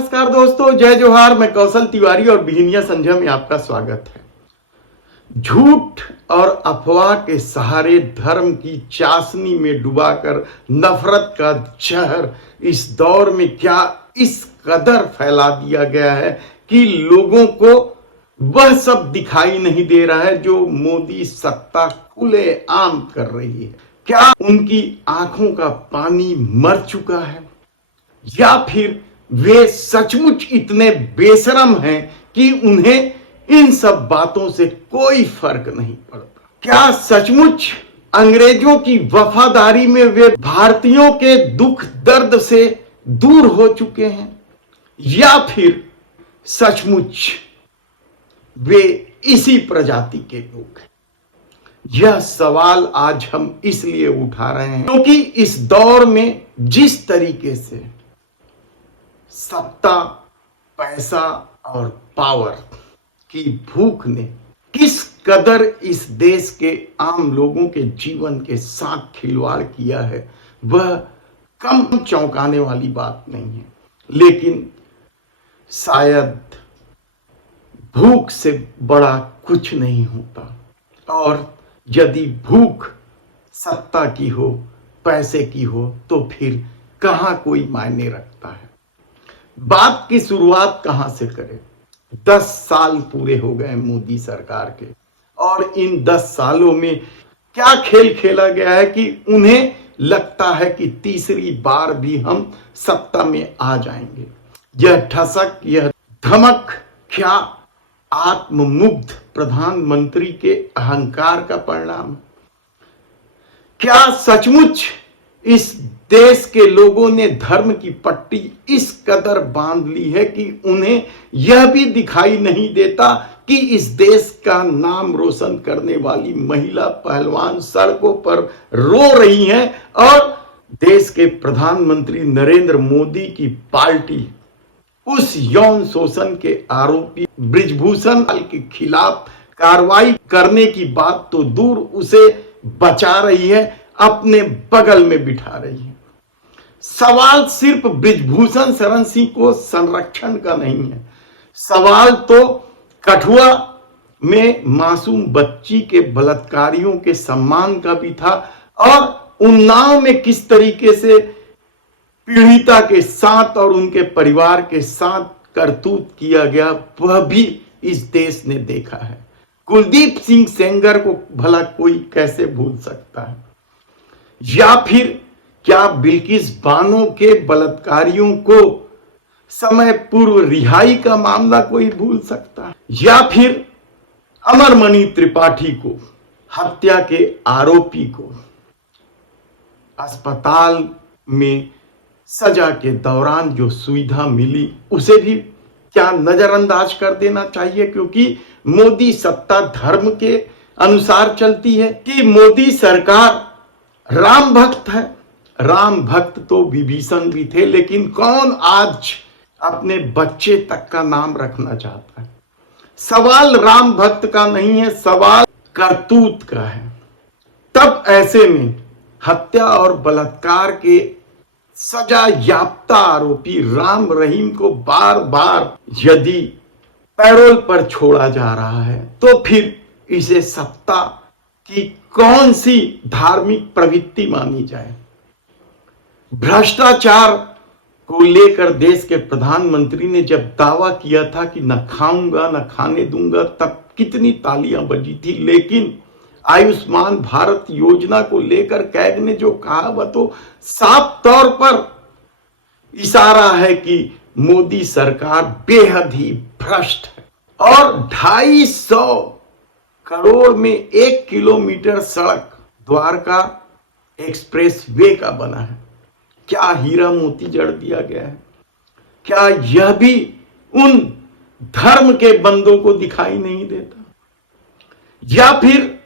नमस्कार दोस्तों, जय जोहार। मैं कौशल तिवारी और बिहिनिया संध्या में आपका स्वागत है। झूठ और अफवाह के सहारे धर्म की चाशनी में डुबाकर नफरत का जहर इस दौर में क्या इस कदर फैला दिया गया है कि लोगों को वह सब दिखाई नहीं दे रहा है जो मोदी सत्ता खुलेआम कर रही है। क्या उनकी आंखों का पानी मर चुका है या फिर वे सचमुच इतने बेशरम हैं कि उन्हें इन सब बातों से कोई फर्क नहीं पड़ता? क्या सचमुच अंग्रेजों की वफादारी में वे भारतीयों के दुख दर्द से दूर हो चुके हैं या फिर सचमुच वे इसी प्रजाति के लोग हैं? यह सवाल आज हम इसलिए उठा रहे हैं क्योंकि इस दौर में जिस तरीके से सत्ता, पैसा और पावर की भूख ने किस कदर इस देश के आम लोगों के जीवन के साथ खिलवाड़ किया है, वह कम चौंकाने वाली बात नहीं है। लेकिन शायद भूख से बड़ा कुछ नहीं होता, और यदि भूख सत्ता की हो, पैसे की हो, तो फिर कहां कोई मायने रखता है। बात की शुरुआत कहां से करें? 10 साल पूरे हो गए मोदी सरकार के, और इन 10 सालों में क्या खेल खेला गया है कि उन्हें लगता है कि तीसरी बार भी हम सत्ता में आ जाएंगे। यह ठसक, यह धमक क्या आत्ममुग्ध प्रधानमंत्री के अहंकार का परिणाम है? क्या सचमुच इस देश के लोगों ने धर्म की पट्टी इस कदर बांध ली है कि उन्हें यह भी दिखाई नहीं देता कि इस देश का नाम रोशन करने वाली महिला पहलवान सड़कों पर रो रही हैं और देश के प्रधानमंत्री नरेंद्र मोदी की पार्टी उस यौन शोषण के आरोपी बृजभूषण के खिलाफ कार्रवाई करने की बात तो दूर, उसे बचा रही है, अपने बगल में बिठा रही है। सवाल सिर्फ बृजभूषण शरण सिंह को संरक्षण का नहीं है, सवाल तो कठुआ में मासूम बच्ची के बलात्कारियों के सम्मान का भी था, और उन्नाव में किस तरीके से पीड़िता के साथ और उनके परिवार के साथ करतूत किया गया, वह भी इस देश ने देखा है। कुलदीप सिंह सेंगर को भला कोई कैसे भूल सकता है? या फिर क्या बिल्किस बानो के बलात्कारियों को समय पूर्व रिहाई का मामला कोई भूल सकता है? या फिर अमरमणि त्रिपाठी को, हत्या के आरोपी को अस्पताल में सजा के दौरान जो सुविधा मिली, उसे भी क्या नजरअंदाज कर देना चाहिए क्योंकि मोदी सत्ता धर्म के अनुसार चलती है? कि मोदी सरकार राम भक्त है? राम भक्त तो विभीषण भी थे, लेकिन कौन आज अपने बच्चे तक का नाम रखना चाहता है? सवाल राम भक्त का नहीं है, सवाल करतूत का है। तब ऐसे में हत्या और बलात्कार के सजा याफ्ता आरोपी राम रहीम को बार बार यदि पैरोल पर छोड़ा जा रहा है, तो फिर इसे सत्ता की कौन सी धार्मिक प्रवृत्ति मानी जाए? भ्रष्टाचार को लेकर देश के प्रधानमंत्री ने जब दावा किया था कि न खाऊंगा न खाने दूंगा, तब कितनी तालियां बजी थी। लेकिन आयुष्मान भारत योजना को लेकर कैग ने जो कहा, वह तो साफ तौर पर इशारा है कि मोदी सरकार बेहद ही भ्रष्ट है। और 250 करोड़ में 1 किलोमीटर सड़क द्वारका एक्सप्रेस वे का बना है। क्या हीरा मोती जड़ दिया गया है? क्या यह भी उन धर्म के बंदों को दिखाई नहीं देता? या फिर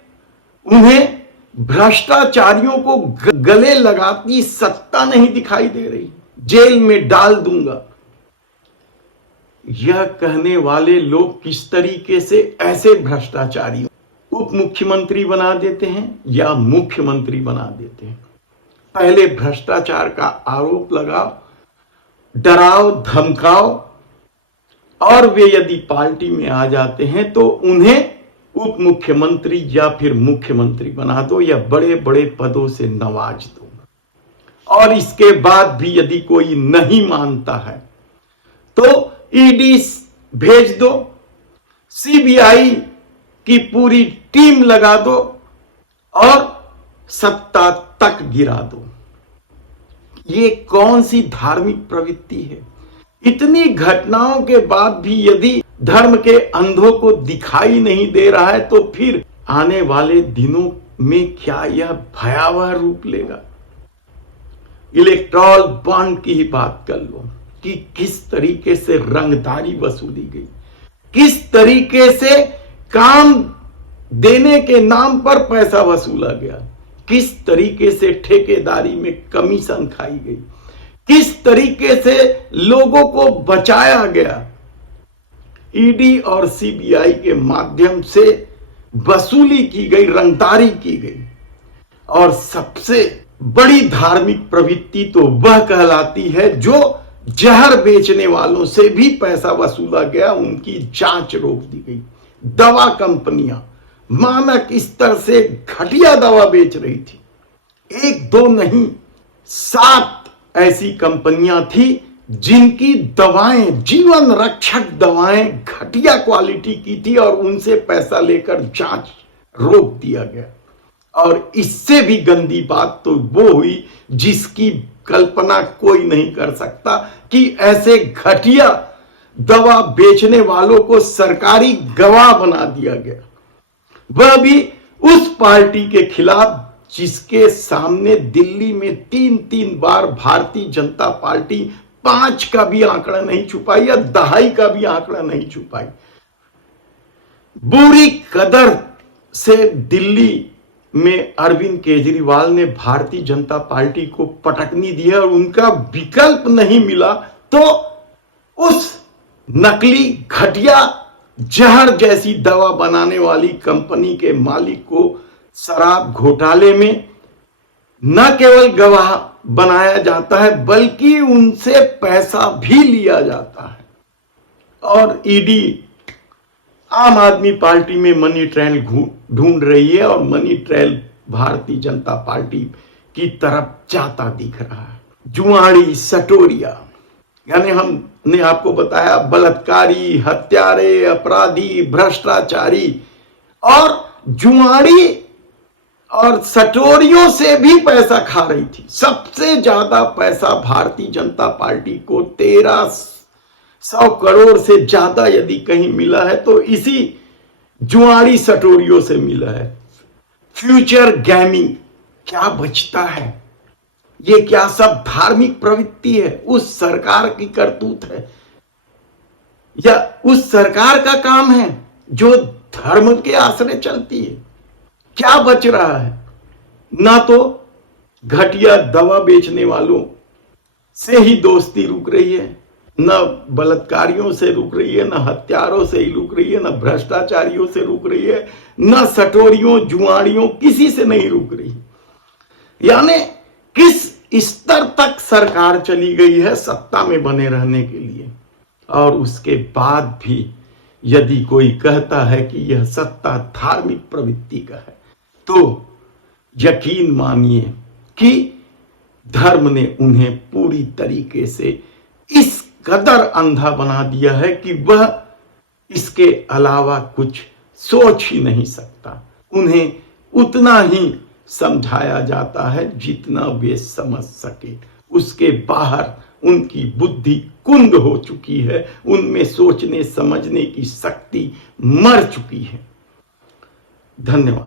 उन्हें भ्रष्टाचारियों को गले लगाती सत्ता नहीं दिखाई दे रही? जेल में डाल दूंगा, यह कहने वाले लोग किस तरीके से ऐसे भ्रष्टाचारियों उप मुख्यमंत्री बना देते हैं या मुख्यमंत्री बना देते हैं? पहले भ्रष्टाचार का आरोप लगाओ, डराओ धमकाओ और वे यदि पार्टी में आ जाते हैं तो उन्हें उप मुख्यमंत्री या फिर मुख्यमंत्री बना दो या बड़े बड़े पदों से नवाज दो। और इसके बाद भी यदि कोई नहीं मानता है तो ईडी भेज दो, सीबीआई की पूरी टीम लगा दो और सत्ता तक गिरा दो। ये कौन सी धार्मिक प्रवृत्ति है? इतनी घटनाओं के बाद भी यदि धर्म के अंधों को दिखाई नहीं दे रहा है तो फिर आने वाले दिनों में क्या यह भयावह रूप लेगा? इलेक्टोरल बॉन्ड की ही बात कर लो कि किस तरीके से रंगदारी वसूली गई, किस तरीके से काम देने के नाम पर पैसा वसूला गया, किस तरीके से ठेकेदारी में कमीशन खाई गई, किस तरीके से लोगों को बचाया गया। ईडी और सीबीआई के माध्यम से वसूली की गई, रंगदारी की गई। और सबसे बड़ी धार्मिक प्रवृत्ति तो वह कहलाती है जो जहर बेचने वालों से भी पैसा वसूला गया, उनकी जांच रोक दी गई। दवा कंपनियां मानक स्तर से घटिया दवा बेच रही थी। एक दो नहीं, 7 ऐसी कंपनियां थी जिनकी दवाएं, जीवन रक्षक दवाएं घटिया क्वालिटी की थी और उनसे पैसा लेकर जांच रोक दिया गया। और इससे भी गंदी बात तो वो हुई जिसकी कल्पना कोई नहीं कर सकता कि ऐसे घटिया दवा बेचने वालों को सरकारी गवाह बना दिया गया, वह भी उस पार्टी के खिलाफ जिसके सामने दिल्ली में 3-3 बार भारतीय जनता पार्टी 5 का भी आंकड़ा नहीं छुपाई या 2.5 का भी आंकड़ा नहीं छुपाई। बुरी कदर से दिल्ली में अरविंद केजरीवाल ने भारतीय जनता पार्टी को पटकनी दी है और उनका विकल्प नहीं मिला तो उस नकली घटिया जहर जैसी दवा बनाने वाली कंपनी के मालिक को शराब घोटाले में न केवल गवाह बनाया जाता है बल्कि उनसे पैसा भी लिया जाता है। और ईडी आम आदमी पार्टी में मनी ट्रेल ढूंढ रही है और money trail Bharatiya Janata party की तरफ जाता दिख रहा है। जुआड़ी, सटोरिया, यानी हमने आपको बताया बलात्कारी, हत्यारे, अपराधी, भ्रष्टाचारी और जुआड़ी और सटोरियों से भी पैसा खा रही थी। सबसे ज्यादा पैसा भारतीय जनता पार्टी को 1300 करोड़ से ज्यादा यदि कहीं मिला है तो इसी जुआड़ी सटोरियों से मिला है। फ्यूचर गेमिंग, क्या बचता है? ये क्या सब धार्मिक प्रवृत्ति है? उस सरकार की करतूत है या उस सरकार का काम है जो धर्म के आश्रय चलती है? क्या बच रहा है? ना तो घटिया दवा बेचने वालों से ही दोस्ती रुक रही है, न बलात्कारियों से रुक रही है, न हत्यारों से ही रुक रही है, न भ्रष्टाचारियों से रुक रही है, न सटोरियों, जुआड़ियों, किसी से नहीं रुक रही। यानी किस स्तर तक सरकार चली गई है सत्ता में बने रहने के लिए। और उसके बाद भी यदि कोई कहता है कि यह सत्ता धार्मिक प्रवृत्ति का है तो यकीन मानिए कि धर्म ने उन्हें पूरी तरीके से इस कदर अंधा बना दिया है कि वह इसके अलावा कुछ सोच ही नहीं सकता। उन्हें उतना ही समझाया जाता है जितना वे समझ सके, उसके बाहर उनकी बुद्धि कुंद हो चुकी है, उनमें सोचने समझने की शक्ति मर चुकी है। धन्यवाद।